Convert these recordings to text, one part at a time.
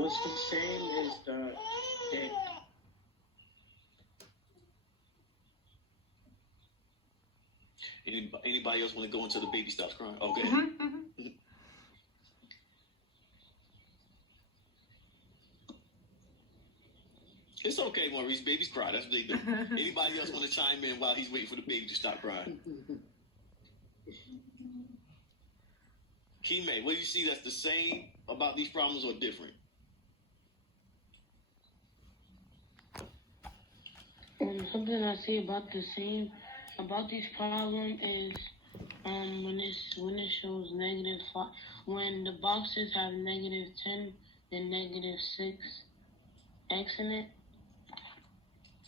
What's the same is that it, Anybody else want to go until the baby stops crying? Okay. It's okay, Maurice. Babies cry. That's what they do. Anybody else want to chime in while he's waiting for the baby to stop crying? Kime, what do you see that's the same about these problems or different? Something I see about the same about this problem is when it shows -5, when the boxes have -10 and -6x in it.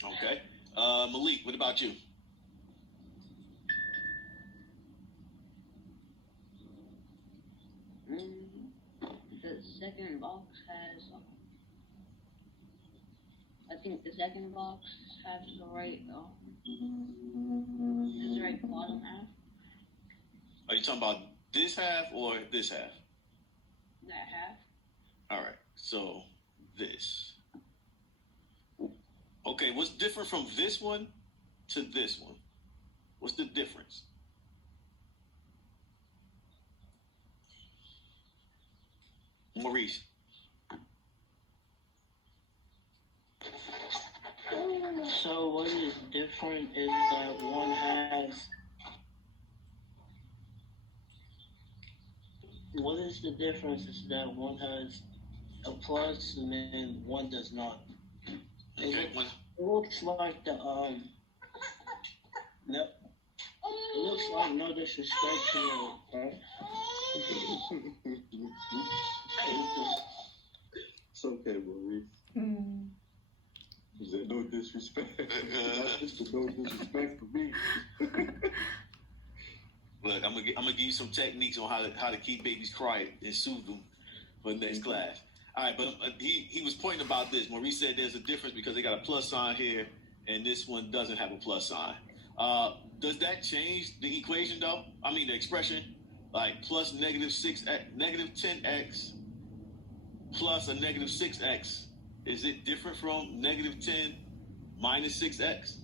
Okay. Malik, what about you? The second box has, I think the second box has the right bottom half. Are you talking about this half or this half? That half. All right. So this. Okay. What's different from this one to this one? What's the difference? Maurice. so what is different is that one has. What is the difference is that one has a plus and then one does not. Okay. It looks like the no. It looks like no disrespect to you, right? It's okay, Maurice. Is there no disrespect? That's just a no disrespect for me. Look, I'm gonna give you some techniques on how to keep babies quiet and soothe them for the next class. All right, but he was pointing about this. Maurice said there's a difference because they got a plus sign here, and this one doesn't have a plus sign. Does that change the equation though? I mean the expression, like plus -10x plus a -6x. Is it different from -10 minus 6x?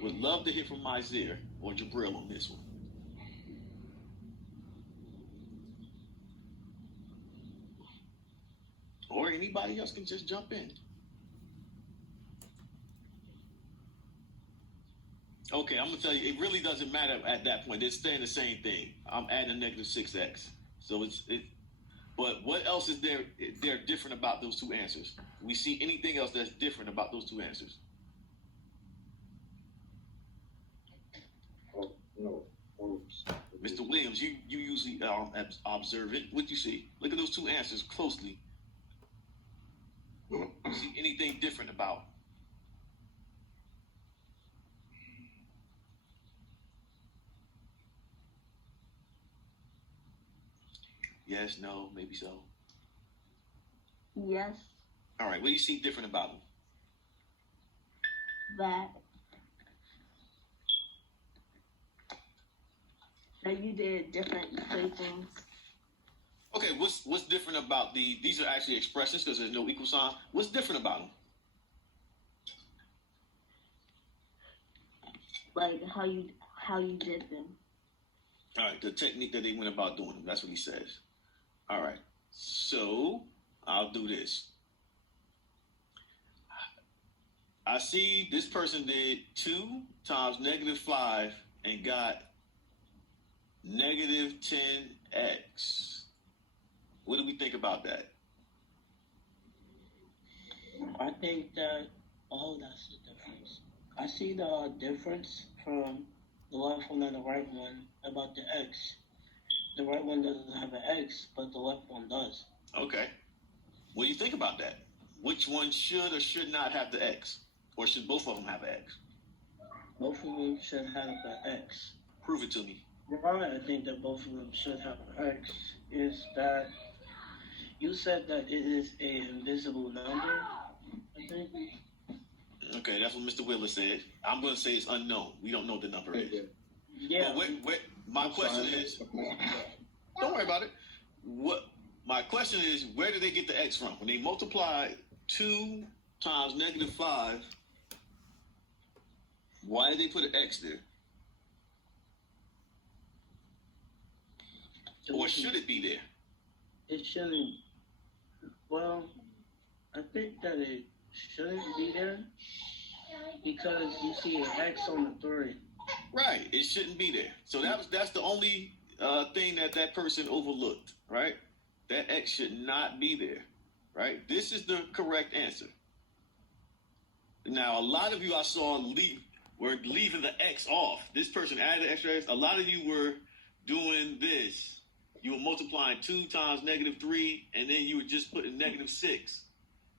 Would love to hear from Mizir or Jabril on this one. Or anybody else can just jump in. Okay, I'm gonna tell you, it really doesn't matter at that point. They're staying the same thing. I'm adding a -6x. So but what else is there different about those two answers? Do we see anything else that's different about those two answers? No. Mr. Williams, you usually observant. What do you see? Look at those two answers closely. You see anything different about? Yes, no, maybe so. Yes. All right, what do you see different about them? That you did different equations. Okay, what's different about these are actually expressions because there's no equal sign. What's different about them? Like how you did them. All right, the technique that they went about doing them. That's what he says. All right, so I'll do this. I see this person did 2 times -5 and got -10x. What do we think about that? I think that that's the difference. I see the difference from the left one and the right one about the x. The right one doesn't have an x, but the left one does. Okay. What do you think about that? Which one should or should not have the x? Or should both of them have an x? Both of them should have an x. Prove it to me. Why I think that both of them should have an x is that you said that it is an invisible number, I think. Okay, that's what Mr. Wheeler said. I'm going to say it's unknown. We don't know what the number is. Yeah. But my question is, don't worry about it. what my question is, where did they get the x from? When they multiplied 2 times -5, why did they put an x there? Or should it be there? It shouldn't. Well, I think that it shouldn't be there because you see an X on the 3. Right, it shouldn't be there. So that's the only thing that person overlooked, right? That x should not be there, right? This is the correct answer. Now, a lot of you I saw were leaving the x off. This person added the extra x. A lot of you were doing this. You were multiplying 2 times -3, and then you were just putting -6.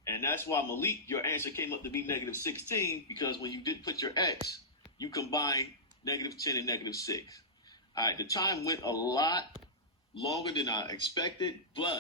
And that's why, Malik, your answer came up to be -16, because when you did put your x, you combined -10 and -6. All right, the time went a lot longer than I expected, but